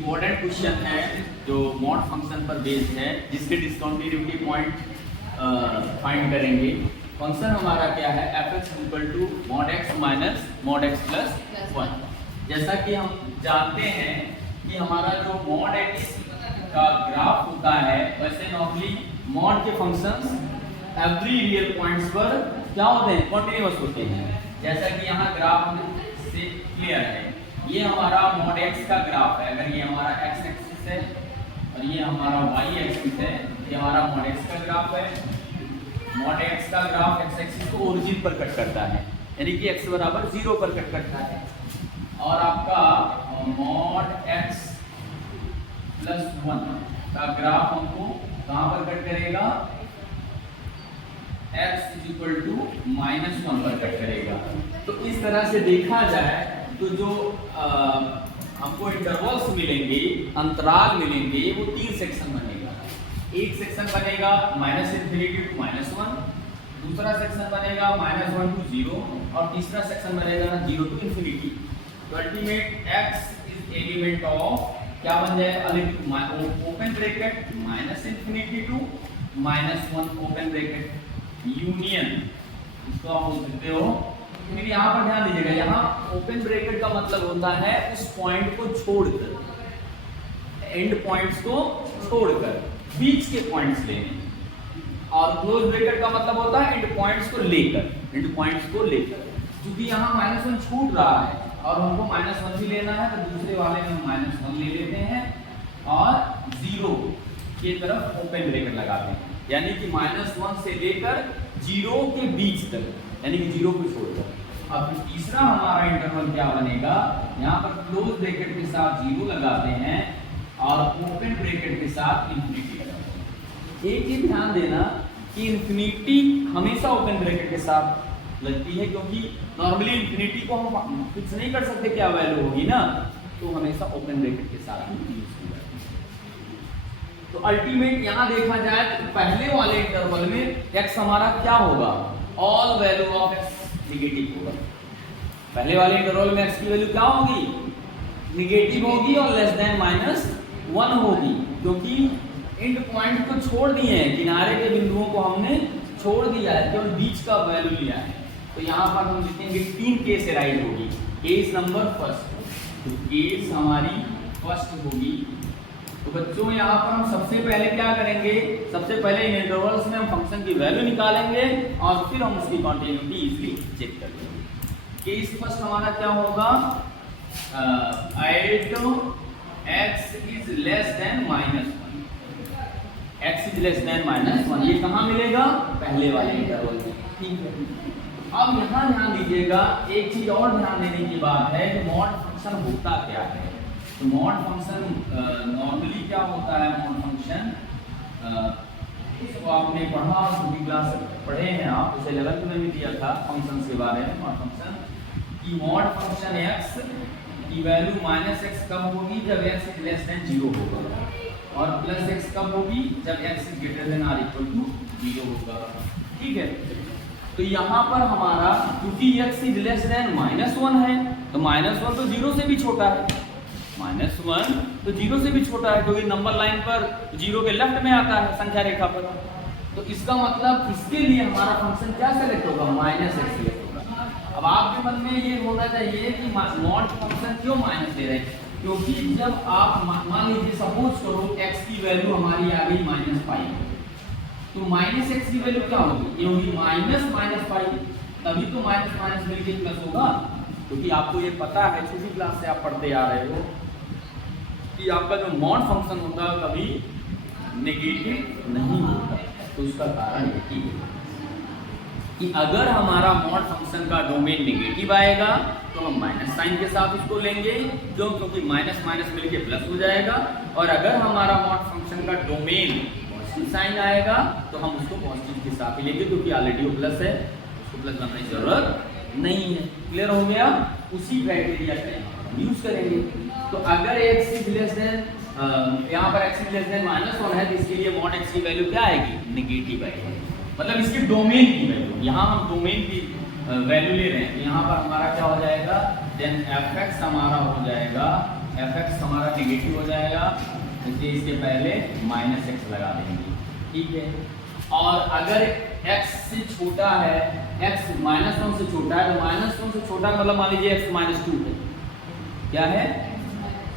Important question है जो mod function पर बेस्ड है, जिसके डिस्कंटिन्यूटी पॉइंट फाइंड करेंगे। फंक्शन हमारा क्या है, f(x) = mod x minus mod x plus 1। जैसा कि हम जानते हैं कि हमारा जो mod x का ग्राफ होता है, वैसे नॉर्मली मॉड के फंक्शंस एवरी रियल पॉइंट्स पर क्या होते हैं, कॉन्टिन्यूअस होते हैं। जैसा कि यहाँ ग्राफ से क्लियर है, ये हमारा mod x का ग्राफ है। अगर ये हमारा x एक्सिस है और ये हमारा y एक्सिस है, ये हमारा mod x का ग्राफ है। mod x का ग्राफ x एक्सिस को ओरिजिन पर कट करता है, यानी कि x बराबर 0 पर कट करता है। और आपका mod x प्लस 1 का ग्राफ हमको कहाँ पर कट करेगा, x -1 पर कट करेगा। तो इस तरह से देखा जाए तो जो हमको इंटरवल्स मिलेंगे, अंतराल मिलेंगे, वो 3 सेक्शन बनेगा। एक सेक्शन बनेगा -∞ to -1, दूसरा सेक्शन बनेगा -1 to 0, और तीसरा सेक्शन बनेगा 0 to ∞। तो ultimate x is element of क्या बन जाए, open bracket -∞ to -1 open bracket union, इसको आप बोल सकते हो। फिर यहाँ पर ध्यान दीजिएगा, यहाँ ओपन ब्रैकेट का मतलब होता है उस पॉइंट को छोड़कर, एंड पॉइंट्स को छोड़कर बीच के पॉइंट्स लेने, और क्लोज ब्रैकेट का मतलब होता है एंड पॉइंट्स को लेकर, एंड पॉइंट्स को लेकर। क्योंकि यहाँ -1 छूट रहा है और हमको -1 भी लेना है, तो दूसरे वाले में -1 ले लेते हैं और 0 की तरफ ओपन ब्रैकेट लगाते हैं, यानी कि -1 से लेकर 0 के बीच तक, यानी कि 0 को छोड़कर। अब फिर तीसरा हमारा इंटरवल क्या बनेगा, यहाँ पर क्लोज ब्रैकेट के साथ 0 लगाते हैं और ओपन ब्रैकेट के साथ इन्फिनिटी लगाते हैं। एक चीज ध्यान देना कि इन्फिनिटी हमेशा ओपन ब्रैकेट के साथ लगती है, क्योंकि नॉर्मली इन्फिनिटी को हम फिक्स नहीं कर सकते क्या वैल्यू होगी ना, तो हमेशा ओपन ब्रैकेट के साथ यूज की जाती है। तो अल्टीमेट यहाँ देखा जाए तो पहले वाले इंटरवल में x हमारा क्या होगा, all value of x negative होगा। पहले वाले इंटरवल में x की वैल्यू क्या होगी, निगेटिव होगी और लेस देन -1 होगी, क्योंकि एंड पॉइंट को छोड़ दिए हैं, किनारे के बिंदुओं को हमने छोड़ दिया है, केवल बीच का वैल्यू लिया है। तो यहाँ पर हम लिखेंगे 3 केस राइट होगी। केस नंबर फर्स्ट, तो केस हमारी फर्स्ट होगी। तो बच्चों यहाँ पर हम सबसे पहले क्या करेंगे, सबसे पहले इन इंटरवल्स में हम फंक्शन की वैल्यू निकालेंगे और फिर हम उसकी कॉन्टिन्यूटी इजीली चेक कर लेंगे। केस फर्स्ट हमारा क्या होगा, x is less than -1, x is less than -1, ये कहाँ मिलेगा, पहले वाले इंटरवल में। ठीक है, अब यहाँ ध्यान दीजिएगा, एक चीज और ध्यान देने की बात है कि मॉड फंक्शन होता क्या है। तो मॉड फंक्शन नॉर्मली क्या होता है, मॉड फंक्शन इसको आपने पढ़ा, छोटी क्लास पढ़े हैं आप, उसे 11th में भी दिया था फंक्शन के बारे में। मॉड फंक्शन की मॉड फंक्शन x की वैल्यू -x कब होगी, जब x इज लेस देन 0 होगा, और +x कब होगी, जब x इज ग्रेटर देन और इक्वल टू 0 होगा। ठीक है, तो यहाँ पर हमारा क्योंकि x इज लेस देन -1 है, तो -1 तो 0 से भी छोटा है, -1 तो 0 से भी छोटा है, क्योंकि नंबर लाइन पर 0 के लेफ्ट में आता है संख्या रेखा पर। तो इसका मतलब इसके लिए हमारा फंक्शन क्या सेलेक्ट होगा, -x सेलेक्ट होगा। अब आपके मन में ये होना चाहिए कि मॉड फंक्शन क्यों माइनस दे रहे हैं, क्योंकि जब आप मान लीजिए सपोज करो x की वैल्यू हमारी आ गई -5, तो -x की वैल्यू क्या होगी, ये होगी -5, तभी तो माइनस मिलके प्लस होगा। क्योंकि आपको ये पता है, छोटी क्लास से आप पढ़ते आ रहे हो कि आपका जो मॉड फंक्शन होता है कभी नेगेटिव नहीं होता। तो उसका कारण यही है कि अगर हमारा मॉड फंक्शन का डोमेन नेगेटिव आएगा तो हम माइनस साइन के साथ इसको लेंगे, क्योंकि माइनस माइनस मिलके प्लस हो जाएगा। और अगर हमारा मॉड फंक्शन का डोमेन पॉजिटिव साइन आएगा तो हम उसको पॉजिटिव के साथ ही लेंगे, क्योंकि ऑलरेडी वो प्लस है, उसको प्लस बनाने की जरूरत नहीं है। क्लियर हो गया, उसी क्राइटेरिया का हम यूज करेंगे। तो अगर x इज लेस देन, यहाँ पर x इज लेस देन -1 है, तो इसके लिए mod x की वैल्यू क्या आएगी, नेगेटिव आएगी, मतलब इसके डोमेन की वैल्यू। यहाँ हम डोमेन की वैल्यू ले रहे हैं, तो यहाँ पर हमारा क्या हो जाएगा, देन f(x) हमारा हो जाएगा fx हमारा नेगेटिव हो जाएगा, इसलिए इसके पहले -x लगा देंगे, ठीक है। और अगर x से छोटा है, x -1 से छोटा है, तो -1 से छोटा मतलब मान लीजिए x -2 है, क्या है,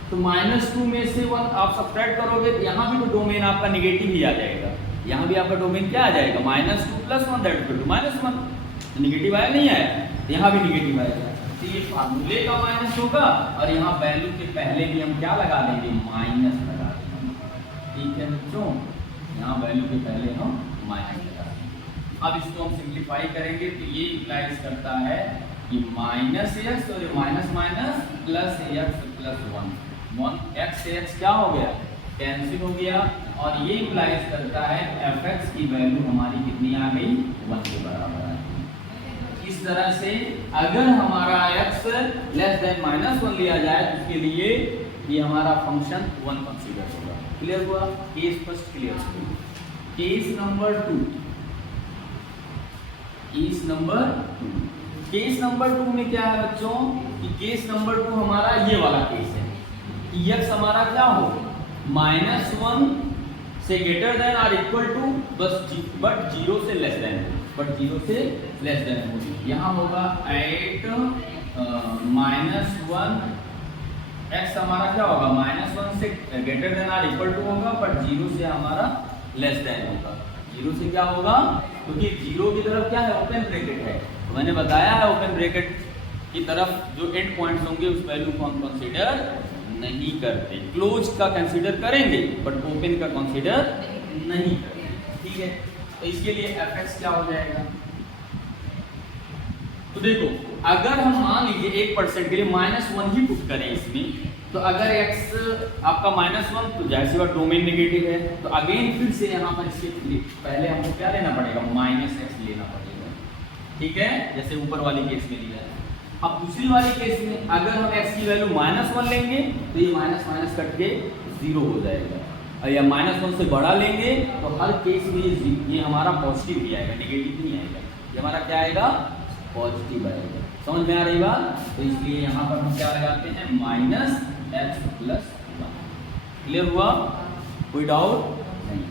तो -2 में से 1 आप सब्ट्रैक्ट करोगे तो यहाँ भी तो डोमेन आपका नेगेटिव ही आ जाएगा, यहाँ भी आपका डोमेन क्या आ जाएगा, -2 + 1 दैट इक्वल टू -1, तो नेगेटिव आया नहीं आया, यहाँ भी नेगेटिव आएगा, तो ये फार्मूले का माइनस होगा, और यहाँ वैल्यू के पहले भी हम क्या लगा देंगे, माइनस लगा देंगे, ठीक है बच्चों, यहाँ वैल्यू के पहले हम माइनस लगा देंगे। अब इसको हम सिंप्लीफाई करेंगे तो ये इम्प्लाइज करता है कि -x और minus minus plus x + 1 x से x क्या हो गया, कैंसिल हो गया, और ये इम्प्लाइज करता है fx की वैल्यू हमारी कितनी आ गई, 1 के बराबर आ गई। इस तरह से अगर हमारा x लेस देन -1 लिया जाए तो उसके लिए ये हमारा फंक्शन 1 कंसीडर होगा। क्लियर हुआ, केस फर्स्ट क्लियर हुआ। केस नंबर 2, केस नंबर 2 में क्या है बच्चों कि केस नंबर 2 हमारा ये वाला केस है कि x हमारा क्या हो, -1 से ग्रेटर देन और इक्वल टू बट 0 से लेस देन हो, यहाँ होगा 8 -1 x हमारा क्या होगा, -1 से ग्रेटर देन और इक्वल टू होगा, बट 0 से हमारा लेस देन होगा। 0 से क्या होगा, क्योंकि 0 की तरफ क्या है, ओपन ब्रैकेट है, तो मैंने बताया है ओपन ब्रैकेट की तरफ जो एंड पॉइंट्स होंगे उस वैल्यू को हम कंसीडर नहीं करते, क्लोज का कंसीडर करेंगे बट ओपन का कंसीडर नहीं करेंगे, ठीक है। तो इसके लिए fx क्या हो जाएगा, तो देखो अगर हम मान लीजिए 1% के लिए -1 ही पुट करें इसमें, तो अगर x आपका -1 तो जाहिर सी बात डोमेन नेगेटिव है, तो अगेन फिर से यहाँ पर इसके पहले हमको क्या लेना पड़ेगा, -x लेना पड़ेगा, ठीक है, जैसे ऊपर वाली केस में लिया है। अब दूसरी वाली केस में अगर हम x की वैल्यू -1 लेंगे तो ये माइनस माइनस कट के 0 हो जाएगा, और या -1 से बड़ा लेंगे तो हर केस में ये हमारा पॉजिटिव ही आएगा, नेगेटिव नहीं आएगा, ये हमारा क्या आएगा, पॉजिटिव आएगा। समझ में आ रही बात, तो इसलिए यहाँ पर हम क्या लगाते हैं, -x + 1। क्लियर हुआ, कोई डाउट नहीं।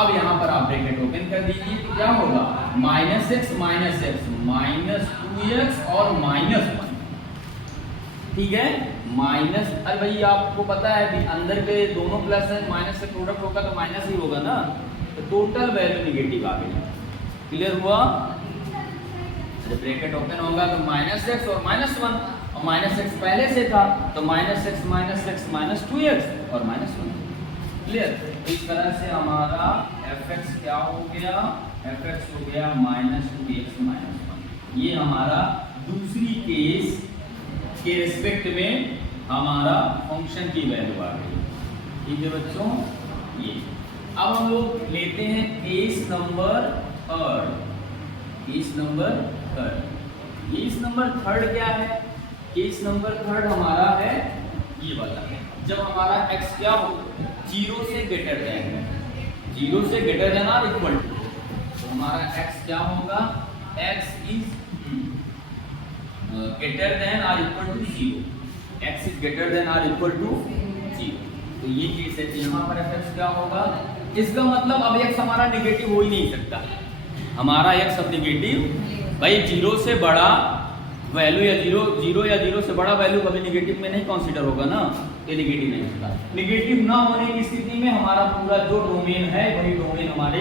अब यहाँ पर आप ब्रैकेट ओपन कर दीजिए तो क्या होगा, -x -2x और -1, ठीक है, माइनस, अरे भाई आपको पता है भी अंदर के दोनों प्लस है, माइनस से प्रोडक्ट होगा तो माइनस ही होगा ना, तो टोटल वैल्यू नेगेटिव आ गई। क्लियर हुआ, जब ब्रैकेट ओपन होगा तो -x और -1, और -x पहले से था तो -x -2x और -1। क्लियर, इस तरह से हमारा fx क्या हो गया, fx हो गया -2x -1। ये हमारा दूसरी केस के रिस्पेक्ट में हमारा फंक्शन की वैल्यू आ गई, ठीक है बच्चों। ये अब हम लोग लेते हैं case number third. Case number third क्या है, केस नंबर थर्ड हमारा है ये वाला, जब हमारा x क्या हो, 0 से ग्रेटर देन और इक्वल टू, तो हमारा x क्या होगा, x इज ग्रेटर देन और equal to 0, x is greater than और इक्वल टू 0, तो ये केस है। यहाँ पर fx क्या होगा, इसका मतलब अब x हमारा नेगेटिव हो ही नहीं सकता, हमारा x अब नेगेटिव, भाई 0 से बड़ा वैल्यू या 0 से बड़ा वैल्यू कभी नेगेटिव में नहीं कंसीडर होगा ना, ये नेगेटिव नहीं होगा। नेगेटिव ना होने की स्थिति में हमारा पूरा जो डोमेन है वही डोमेन हमारे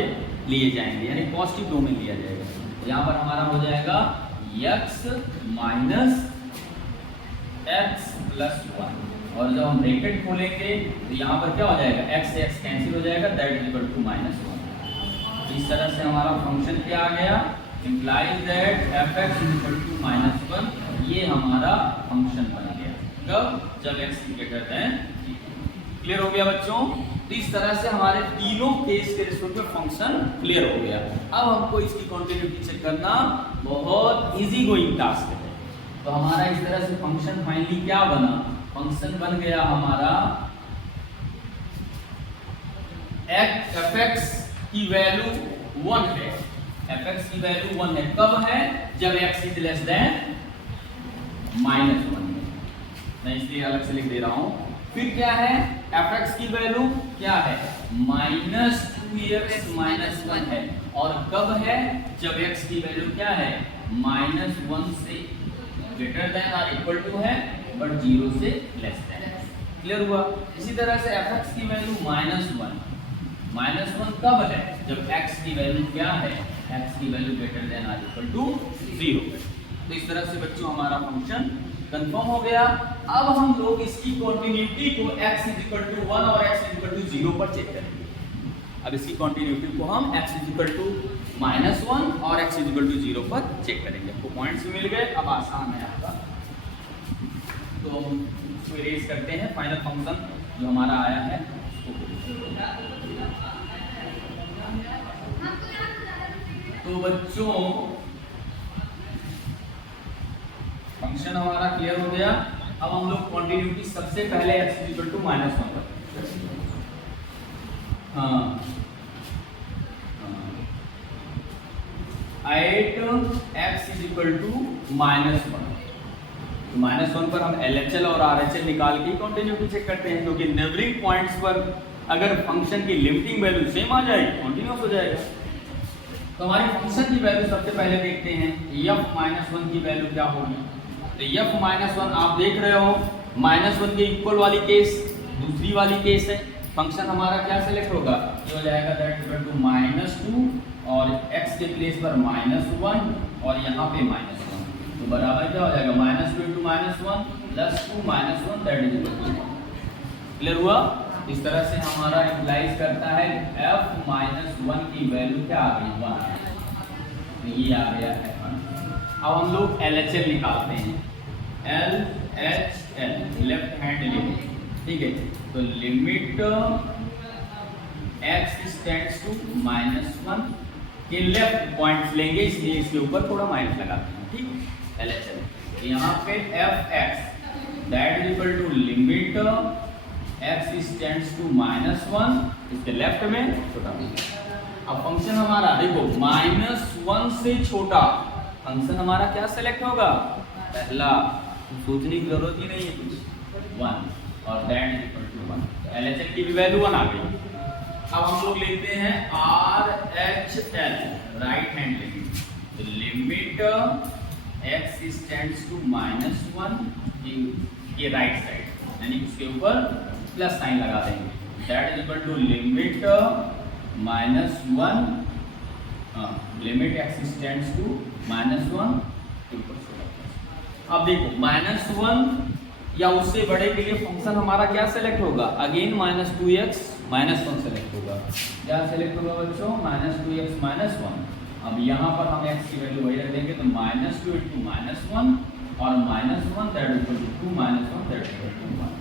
लिए जाएंगे, यानी पॉजिटिव डोमेन लिया जाएगा। तो यहाँ पर हमारा हो जाएगा x -x + 1, और जब हम ब्रैकेट खोलेंगे तो यहाँ पर क्या हो जाएगा, x से x कैंसिल हो जाएगा, दैट इज इक्वल टू -1। इस तरह से हमारा फंक्शन क्या आ गया, implies that fx is equal to -1, ये हमारा फंक्शन बन गया। कब, जब x ग्रेटर देन। क्लियर हो गया बच्चों। तो इस तरह से हमारे तीनों केस के रिस्पेक्ट में फंक्शन क्लियर हो गया। अब हमको इसकी कॉन्टिन्यूटी चेक करना बहुत इजी गोइंग टास्क है। तो हमारा इस तरह से फंक्शन फाइनली क्या बना, फंक्शन बन गया हमारा fx की वैल्यू 1 है, fx की वैल्यू 1 है। कब है, जब x इज लेस देन -1 है। मैं इसलिए अलग से लिख दे रहा हूं, फिर क्या है, fx की वैल्यू क्या है, -2x -1 है, और कब है, जब x की वैल्यू क्या है, -1 से ग्रेटर देन और इक्वल टू है बट 0 से लेस देन है। क्लियर हुआ। इसी तरह से fx की वैल्यू -1 कब है, जब x की वैल्यू क्या है, x की वैल्यू ग्रेटर देन और इक्वल टू 0 है। तो इस तरह से बच्चों हमारा फंक्शन कंफर्म हो गया। अब हम लोग इसकी कंटिन्यूटी को x = 1 और x = 0 पर चेक करेंगे। अब इसकी कंटिन्यूटी को हम x = -1 और x = 0 पर चेक करेंगे। आपको पॉइंट्स भी मिल गए, अब आसान है आपका। तो हम इसको इरेज करते हैं, फाइनल फंक्शन जो हमारा आया है तो बच्चों फंक्शन हमारा क्लियर हो गया। अब हम लोग कंटिन्यूटी सबसे पहले x = -1 पर, हाँ 8 x = -1, तो -1 पर हम LHL और RHL निकाल के कंटिन्यूटी चेक करते हैं, क्योंकि नेबरिंग पॉइंट्स पर अगर फंक्शन की लिमिटिंग वैल्यू सेम आ जाएगी कंटिन्यूअस हो जाएगा। तो हमारी फंक्शन की वैल्यू सबसे पहले देखते हैं, f-1 की वैल्यू क्या होगी। तो f-1 आप देख रहे हो, -1 के इक्वल वाली केस दूसरी वाली केस है, फंक्शन हमारा क्या सेलेक्ट होगा, ये हो जाएगा दैट इक्वल टू -2 और x के प्लेस पर -1 और यहाँ पे -1, तो बराबर क्या हो जाएगा, -2 × -1 + 2 -1 that is equal to 1। Clear हुआ। इस तरह से हमारा इम्प्लाइज करता है f-1 की वैल्यू क्या आ गई, 1, ये आ गया है 1। अब हम लोग LHL निकालते हैं, LHL लेफ्ट हैंड लिमिट, ठीक है। तो लिमिट x टेंड्स टू -1 के लेफ्ट पॉइंट्स लेंगे, इसलिए इसके ऊपर थोड़ा माइनस लगाते हैं, ठीक। LHL यहाँ पे fx that is equal to limit x tends to -1, इसके लेफ्ट में छोटा। अब फंक्शन हमारा देखो -1 से छोटा फंक्शन हमारा क्या सेलेक्ट होगा, पहला, सोचने की जरूरत ही नहीं है कुछ, 1 और that is equal to 1। LHL की भी वैल्यू 1 आ गई। अब हम लोग लेते हैं RHL राइट हैंड लिमिट, तो लिमिट x टेंड्स टू -1 ये राइट साइड, यानी उसके ऊपर प्लस साइन लगा देंगे, that is equal to limit -1 limit x tends to -1 अब देखो -1 या उससे बड़े के लिए फंक्शन हमारा क्या सेलेक्ट होगा, अगेन -2x -1 सेलेक्ट होगा। क्या सेलेक्ट होगा बच्चों, -2x -1। अब यहाँ पर हम x की वैल्यू वही रख देंगे, तो -2 × -1 और -1 that equal to 2 -1 that equal to 1,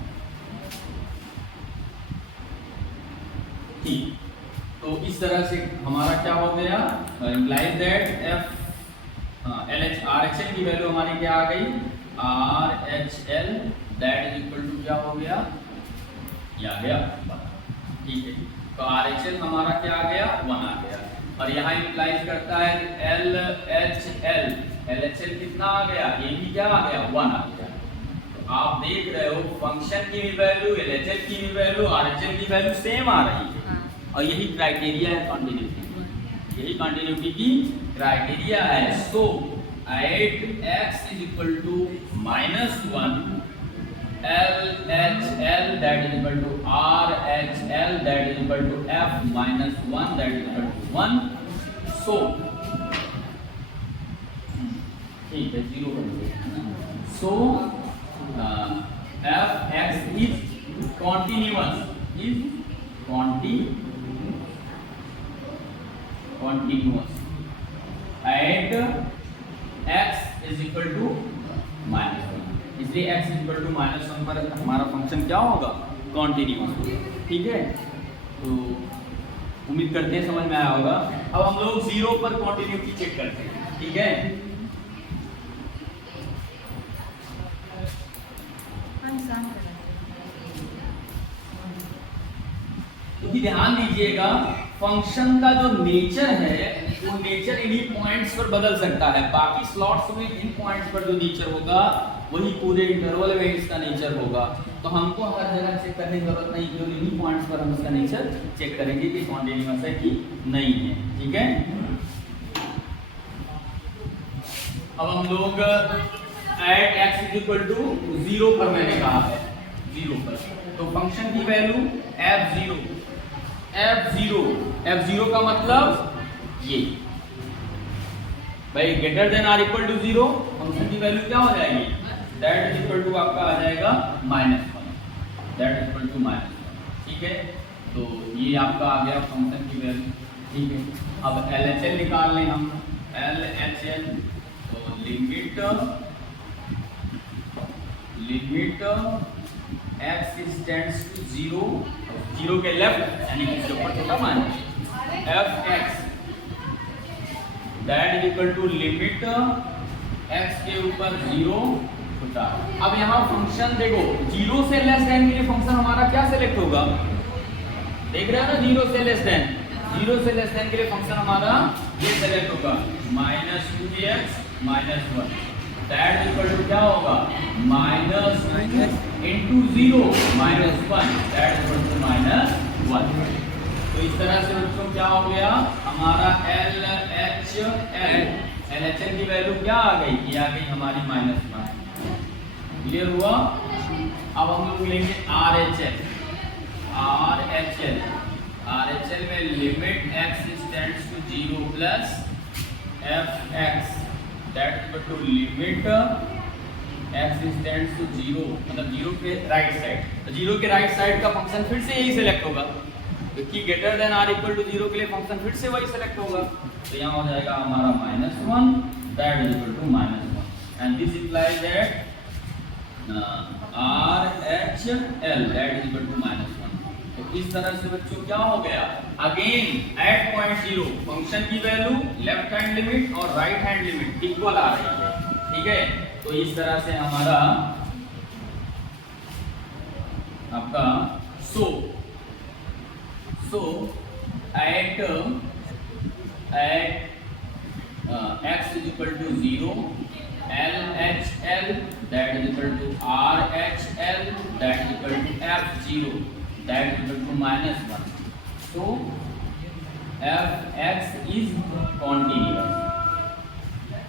ठीक। तो इस तरह से हमारा क्या हो गया, इम्प्लाइज दैट RHL की वैल्यू हमारी क्या आ गई, RHL that is equal to क्या हो गया, ये आ गया 1, ठीक है। तो RHL हमारा क्या आ गया, 1 आ गया। और यहाँ इम्प्लाइज करता है LHL कितना आ गया, ये भी क्या आ गया, 1 आ गया। तो आप देख रहे हो फंक्शन की भी वैल्यू, LHL की भी वैल्यू, RHL की वैल्यू सेम आ रही है, और यही क्राइटेरिया है कंटिन्यूटी, यही कंटिन्यूटी की क्राइटेरिया है। सो 8x = -1 LHL that is equal to RHL that is equal to f-1 that is equal to 1, so ठीक है 0 कर दो, so fx is continuous at x is equal to -1, इसलिए x is equal to -1 पर हमारा function क्या होगा, continuous होगा, ठीक है। तो उम्मीद करते हैं समझ में आया होगा। अब हम लोग 0 पर कॉन्टिन्यूटी चेक करते हैं, ठीक है। तो ध्यान दीजिएगा फंक्शन का जो नेचर है वो नेचर इन्हीं पॉइंट्स पर बदल सकता है, बाकी स्लॉट्स में इन पॉइंट्स पर जो नेचर होगा वही पूरे इंटरवल में इसका नेचर होगा। तो तो हमको हर जगह चेक करने की जरूरत नहीं, केवल इन्हीं पॉइंट्स पर हम इसका नेचर चेक करेंगे कि कॉन्टिन्यूअस है कि नहीं है। ठीक है, अब हम लोग at x is equal to 0 पर मैंने कहा है 0 पर, तो फंक्शन की वैल्यू f0 का मतलब ये भाई greater than or equal to 0, function की वैल्यू क्या हो जाएगी, दैट इज इक्वल टू आपका आ जाएगा -1, दैट इज इक्वल टू -1। ठीक है, तो ये आपका आ गया फंक्शन की वैल्यू। ठीक है, अब LHL निकाल लें हम, LHL तो लिमिट x टेंड्स टू 0 के लेफ्ट यानी कि इसके ऊपर छोटा मान f(x) that is equal to limit x के ऊपर 0 छोटा। अब यहाँ फंक्शन देखो 0 से लेस देन के लिए फंक्शन हमारा क्या सेलेक्ट होगा, देख रहे हो ना, 0 से लेस देन के लिए फंक्शन हमारा ये सेलेक्ट होगा -2x -1 दैट इक्वल टू क्या होगा -2 into 0 -1 दैट इक्वल टू -1। तो इस तरह से बच्चों क्या हो गया हमारा LHL की वैल्यू क्या आ गई, ये आ गई हमारी -1। क्लियर हुआ। अब हम लोग लेंगे RHL में limit x tends to 0 plus f(x) that equal to limit x tends to 0 मतलब 0 के राइट साइड, तो 0 के राइट साइड का फंक्शन फिर से यही सेलेक्ट होगा, क्योंकि greater than or equal to 0 के लिए फंक्शन फिर से वही सेलेक्ट होगा, तो यहाँ हो जाएगा हमारा -1 that is equal to -1 and this implies that RHL that is equal to -1। तो इस तरह से बच्चों क्या हो गया, अगेन एट पॉइंट 0 फंक्शन की वैल्यू लेफ्ट हैंड लिमिट और राइट हैंड लिमिट इक्वल आ रही है। ठीक है, तो इस तरह से हमारा आपका so at x is equal to 0 LHL that is equal to RHL that is equal to f0 that is equal to -1। so f(x) is continuous,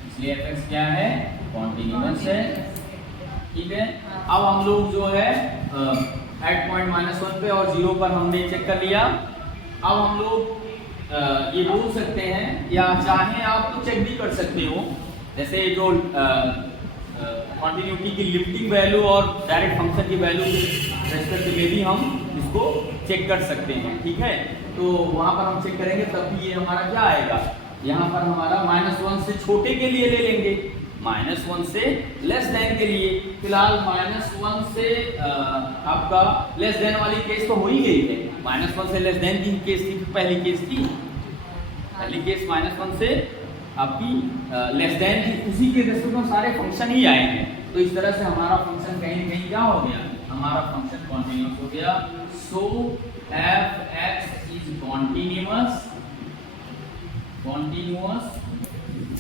इसलिए f(x) क्या है, कॉन्टिन्यूअस है। ठीक है, अब हम लोग जो है एट पॉइंट -1 पे और 0 पर हमने चेक कर लिया। अब हम लोग ये बोल सकते हैं या चाहे आप तो चेक भी कर सकते हो, जैसे जो कॉन्टिन्यूटी की लिमिटिंग वैल्यू और डायरेक्ट फंक्शन की वैल्यू रेस्पेक्टिवली भी हम इसको चेक कर सकते हैं। ठीक है, तो वहाँ पर हम चेक करेंगे तब भी ये हमारा क्या आएगा, यहाँ पर हमारा -1 से छोटे के लिए ले लेंगे, -1 से लेस देन के लिए। फिलहाल -1 से आपका लेस देन वाली केस तो हो ही गई है, -1 से लेस देन की केस थी, पहली केस -1 से आपकी लेस देन की, उसी के रेस्पेक्ट में सारे फंक्शन ही आएंगे। तो इस तरह से हमारा फंक्शन कहीं न कहीं क्या हो गया, हमारा फंक्शन कॉन्टिन्यूअस हो गया। सो f(x) is continuous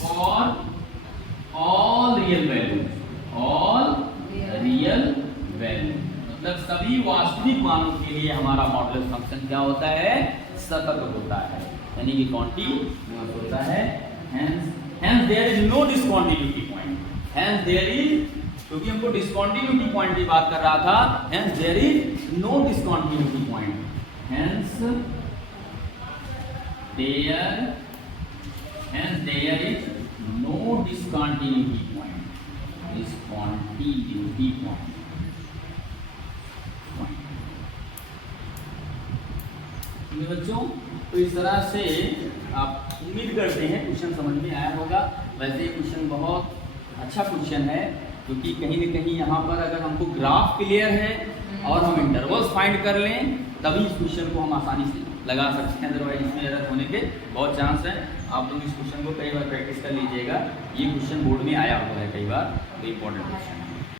for all real value, मतलब सभी वास्तविक मानों के लिए हमारा मॉडुलस फंक्शन क्या होता है, सतत होता है, यानी कि कॉन्टिन्यूअस होता है। hence there is no discontinuity point, hence there is, क्योंकि हमको डिस्कंटिन्यूटी पॉइंट की बात कर रहा था, hence there is no discontinuity point, hence there is no discontinuity point, बच्चों। तो इस तरह से आप उम्मीद करते हैं क्वेश्चन समझ में आया होगा। वैसे ये क्वेश्चन बहुत अच्छा क्वेश्चन है, क्योंकि कहीं न कहीं यहाँ पर अगर हमको ग्राफ क्लियर है और हम इंटरवल्स फाइंड कर लें तभी इस क्वेश्चन को हम आसानी से लगा सकते हैं, अदरवाइज इसमें एरर होने के बहुत चांस हैं। आप लोग इस क्वेश्चन को कई बार प्रैक्टिस कर लीजिएगा, ये क्वेश्चन बोर्ड में आया हुआ है कई बार, तो इम्पोर्टेंट क्वेश्चन है।